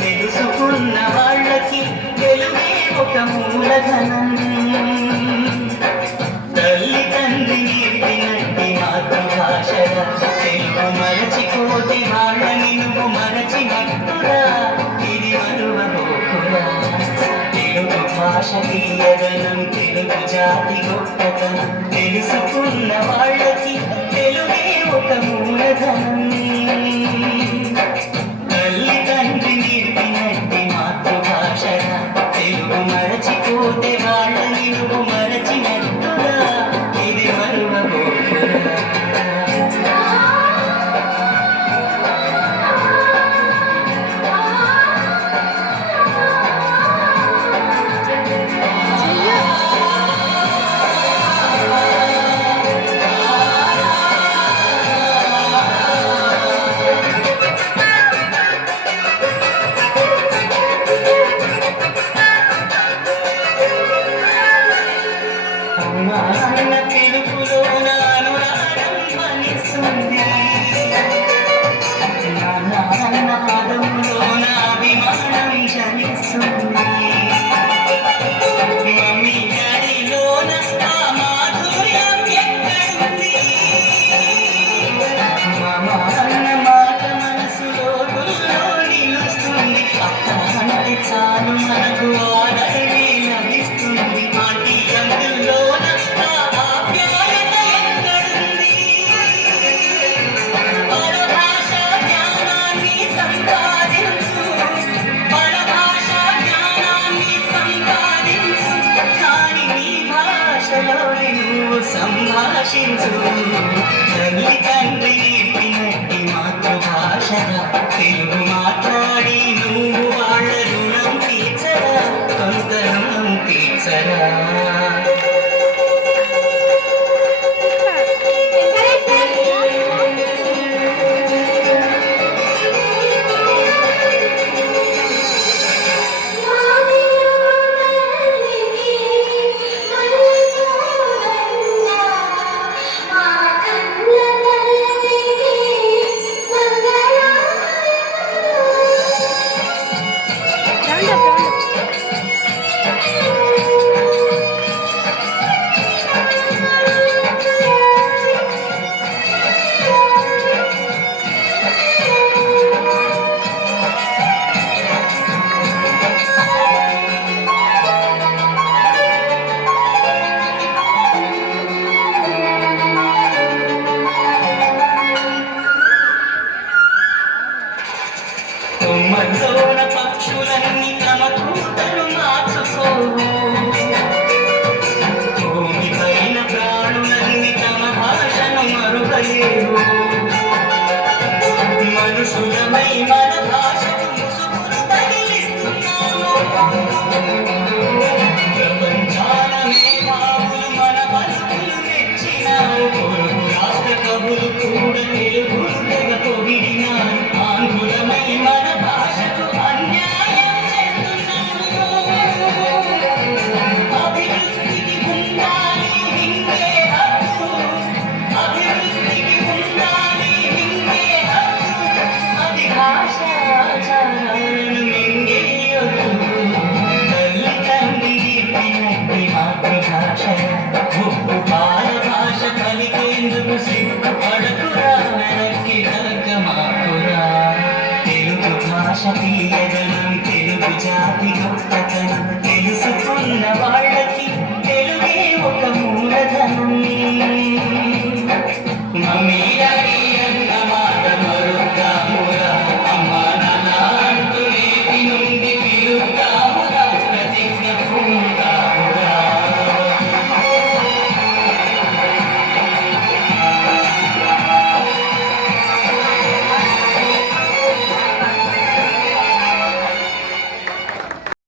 తెలుసుకున్న వాళ్ళకి తెలుగే ఒక మూలధనం. తల్లి తండ్రి నేర్పినట్టి మాతృభాషగా తెలుగు మరచిపోతే వాళ్ళని నువ్వు మరచినట్టురా. ఇది మరువబోకురా. తెలుగు భాష తీయదనం, తెలుగు జాతి గొప్పతనం తెలుసుకున్న వాళ్ళకి తెలుగే ఒక మూలధనం. తల్లి తండ్రి నేర్పినట్టి మాతృభాషగా తెలుగు మరచిపోతే వాళ్ళని నువ్వు మరచినట్టురా. ఇది మరువబోకురా. తెలుగులో నాను రాడంబనిస్తుంది, నాన్న పదములో నా అభిమానం జనిస్తుంది. మమ్మీ డాడీలోన ఆ మాధుర్యం ఎక్కడుంది? మామ అన్న మాట మనసులో గుళ్ళో నిలుస్తుంది. అక్క అంటే చాలు మనకు ఆదరణే లభిస్తుంది. ఆంటీ అంకుల్లోన సంభాషించు. తల్లి తండ్రి నేర్పినట్టి మాతృభాషగా తెలుగు మాట్లాడి నువ్వు వాళ్ళ రుణం తీర్చరా, కొంత రుణం తీర్చరా. కొమ్మల్లోన పక్షులన్నీ తమ కూతలు మార్చుకోవు, భూమి పైన ప్రాణులన్నీ తమ భాషను మరువలేవు. మనుషులమై మన భాషకు ముసుగులు తగిలిస్తున్నాము. ప్రపంచాల మేధావులు మన బతుకులు మెచ్చినారు. పొరుగు రాష్ట్ర కవులు కూడా తెలుగును తెగ పొగిడినారు. ఆంధ్రులమై మన భాషకు అన్యాయం చేస్తున్నాము. అభివృద్ధికి ఉండాలి హిందే హక్కు, అభివృద్ధికి ఉండాలి హిందే హక్కు. అది భాషాచారాలను మింగేయొద్దు. తల్లి తండ్రి నేర్పినట్టి మాతృభాష ఉప్పు పాల భాష కలిగేందుకు